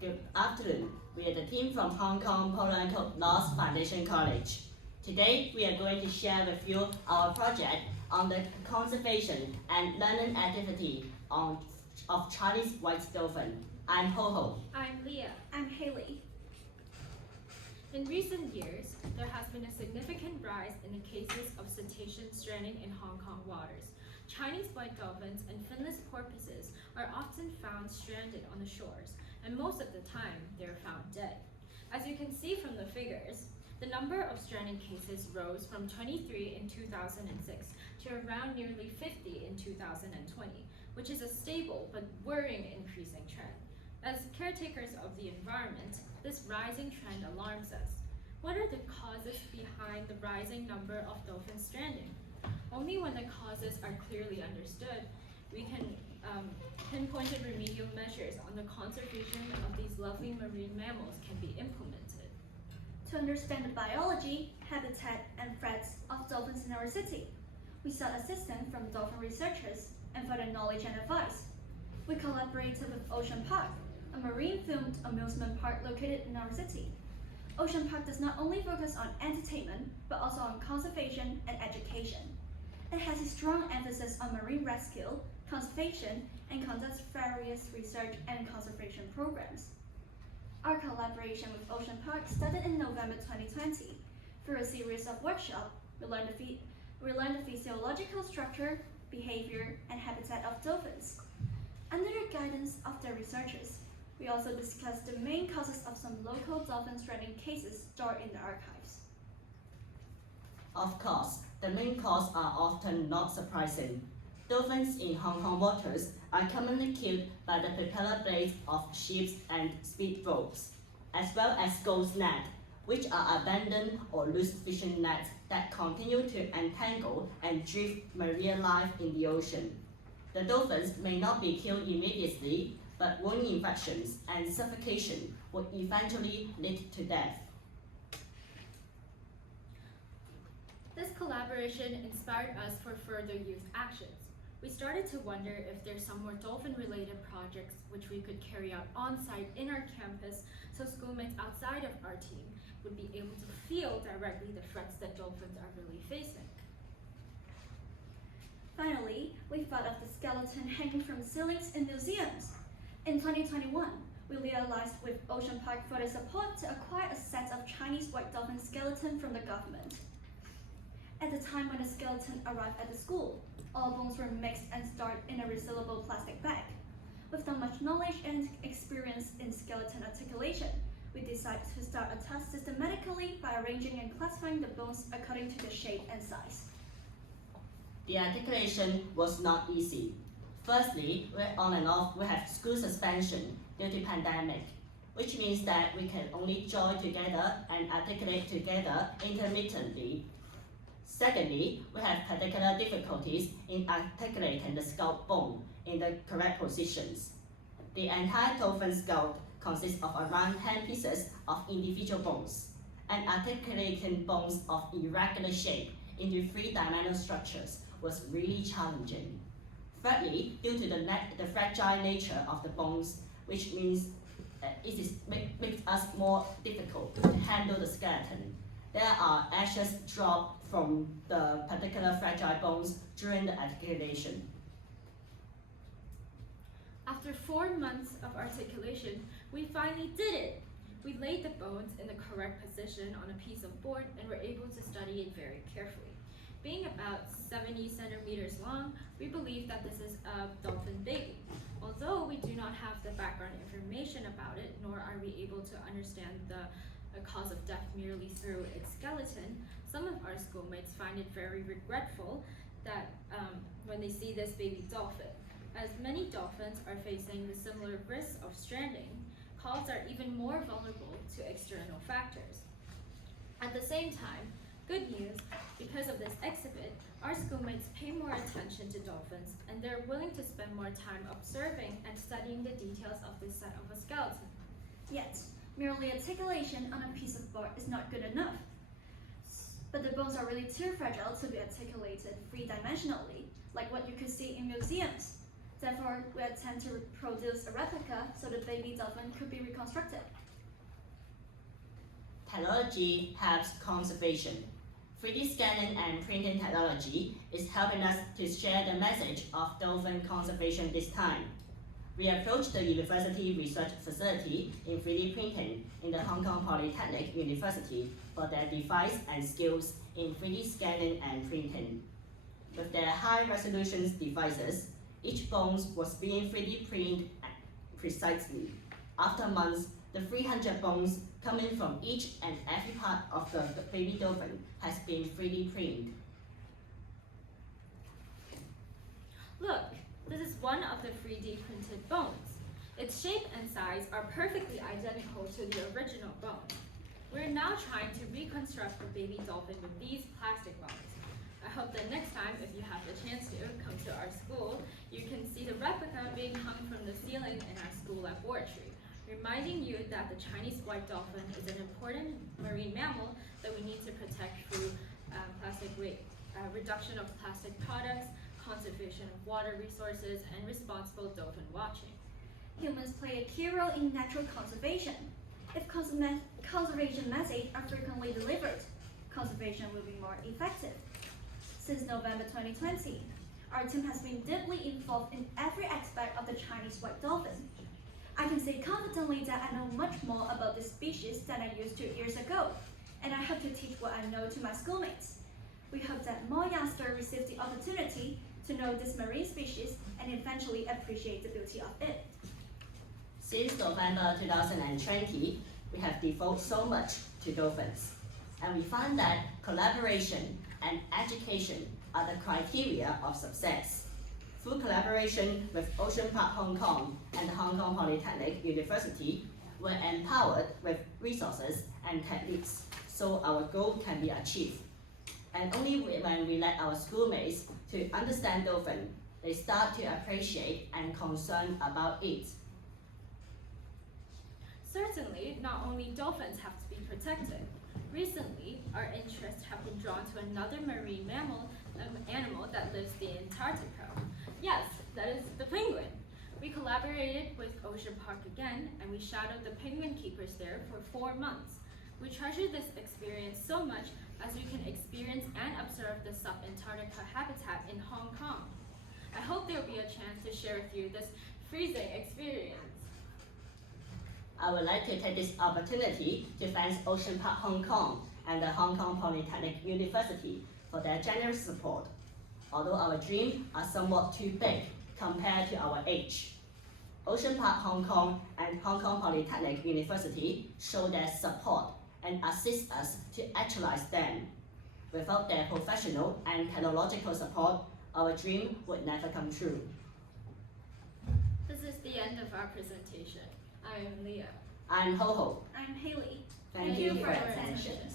Good afternoon. We are the team from Hong Kong Polanco Laws Foundation College. Today, we are going to share with you our project on the conservation and learning activity of Chinese white dolphin. I'm Ho Ho. I'm Leah. I'm Haley. In recent years, there has been a significant rise in the cases of cetacean stranding in Hong Kong waters. Chinese white dolphins and finless porpoises are often found stranded on the shores, and most of the time, they are found dead. As you can see from the figures, the number of stranding cases rose from 23 in 2006 to around nearly 50 in 2020, which is a stable but worrying increasing trend. As caretakers of the environment, this rising trend alarms us. What are the causes behind the rising number of dolphins stranding? Only when the causes are clearly understood, we can pinpointed remedial measures on the conservation of these lovely marine mammals can be implemented. To understand the biology, habitat, and threats of dolphins in our city, we sought assistance from dolphin researchers and further knowledge and advice. We collaborated with Ocean Park, a marine-themed amusement park located in our city. Ocean Park does not only focus on entertainment, but also on conservation and education. It has a strong emphasis on marine rescue, conservation, and conducts various research and conservation programs. Our collaboration with Ocean Park started in November 2020. Through a series of workshops, we learned the physiological structure, behavior, and habitat of dolphins. Under the guidance of the researchers, we also discussed the main causes of some local dolphin stranding cases stored in the archives. Of course, the main causes are often not surprising. Dolphins in Hong Kong waters are commonly killed by the propeller blades of ships and speedboats, as well as ghost nets, which are abandoned or loose fishing nets that continue to entangle and drift marine life in the ocean. The dolphins may not be killed immediately, but wound infections and suffocation would eventually lead to death. This collaboration inspired us for further youth actions. We started to wonder if there's some more dolphin-related projects which we could carry out on-site in our campus so schoolmates outside of our team would be able to feel directly the threats that dolphins are really facing. Finally, we thought of the skeleton hanging from ceilings in museums. In 2021, we realized with Ocean Park further support to acquire a set of Chinese white dolphin skeleton from the government. At the time when the skeleton arrived at the school, all bones were mixed and stored in a resealable plastic bag. With not much knowledge and experience in skeleton articulation, we decided to start a test systematically by arranging and classifying the bones according to their shape and size. The articulation was not easy. Firstly, on and off, we have school suspension due to pandemic, which means that we can only join together and articulate together intermittently. Secondly, we have particular difficulties in articulating the skull bone in the correct positions. The entire dolphin skull consists of around 10 pieces of individual bones, and articulating bones of irregular shape into three-dimensional structures was really challenging. Thirdly, due to the fragile nature of the bones, which means makes us more difficult to handle the skeleton. There are ashes dropped from the particular fragile bones during the articulation. After 4 months of articulation, we finally did it! We laid the bones in the correct position on a piece of board and were able to study it very carefully. Being about 70 centimeters long, we believe that this is a dolphin baby. Although we do not have the background information about it, nor are we able to understand the cause of death merely through its skeleton, some of our schoolmates find it very regretful that when they see this baby dolphin. As many dolphins are facing the similar risks of stranding, calves are even more vulnerable to external factors. At the same time, good news, because of this exhibit, our schoolmates pay more attention to dolphins and they're willing to spend more time observing and studying the details of this set of a skeleton. Yet, merely articulation on a piece of board is not good enough. But the bones are really too fragile to be articulated three-dimensionally, like what you could see in museums. Therefore, we attempt to produce a replica so the baby dolphin could be reconstructed. Technology helps conservation. 3D scanning and printing technology is helping us to share the message of dolphin conservation this time. We approached the university research facility in 3D printing in the Hong Kong Polytechnic University for their device and skills in 3D scanning and printing. With their high-resolution devices, each bone was being 3D printed precisely. After months, the 300 bones coming from each and every part of the baby dolphin has been 3D printed. Look, this is one of the 3D printed bones. Its shape and size are perfectly identical to the original bone. We're now trying to reconstruct the baby dolphin with these plastic bones. I hope that next time, if you have the chance to come to our school, you can see the replica being hung from the ceiling in our school laboratory, reminding you that the Chinese white dolphin is an important marine mammal that we need to protect through reduction of plastic products, conservation of water resources, and responsible dolphin watching. Humans play a key role in natural conservation. If conservation messages are frequently delivered, conservation will be more effective. Since November 2020, our team has been deeply involved in every aspect of the Chinese white dolphin. I can say confidently that I know much more about this species than I used 2 years ago, and I hope to teach what I know to my schoolmates. We hope that more youngsters receive the opportunity to know this marine species and eventually appreciate the beauty of it. Since November 2020, we have devoted so much to dolphins, and we found that collaboration and education are the criteria of success. Through collaboration with Ocean Park Hong Kong and the Hong Kong Polytechnic University, we're empowered with resources and techniques so our goal can be achieved. And only when we let our schoolmates to understand dolphin, they start to appreciate and concern about it. Certainly, not only dolphins have to be protected. Recently, our interests have been drawn to another marine animal that lives in Antarctica. Yes, that is the penguin. We collaborated with Ocean Park again, and we shadowed the penguin keepers there for 4 months. We treasure this experience so much as we can experience and observe the sub-Antarctica habitat in Hong Kong. I hope there will be a chance to share with you this freezing experience. I would like to take this opportunity to thank Ocean Park Hong Kong and the Hong Kong Polytechnic University for their generous support. Although our dreams are somewhat too big compared to our age, Ocean Park Hong Kong and Hong Kong Polytechnic University show their support and assist us to actualize them. Without their professional and technological support, our dream would never come true. This is the end of our presentation. I am Leah. I'm Ho Ho. I'm Haley. Thank you for your attention. attention.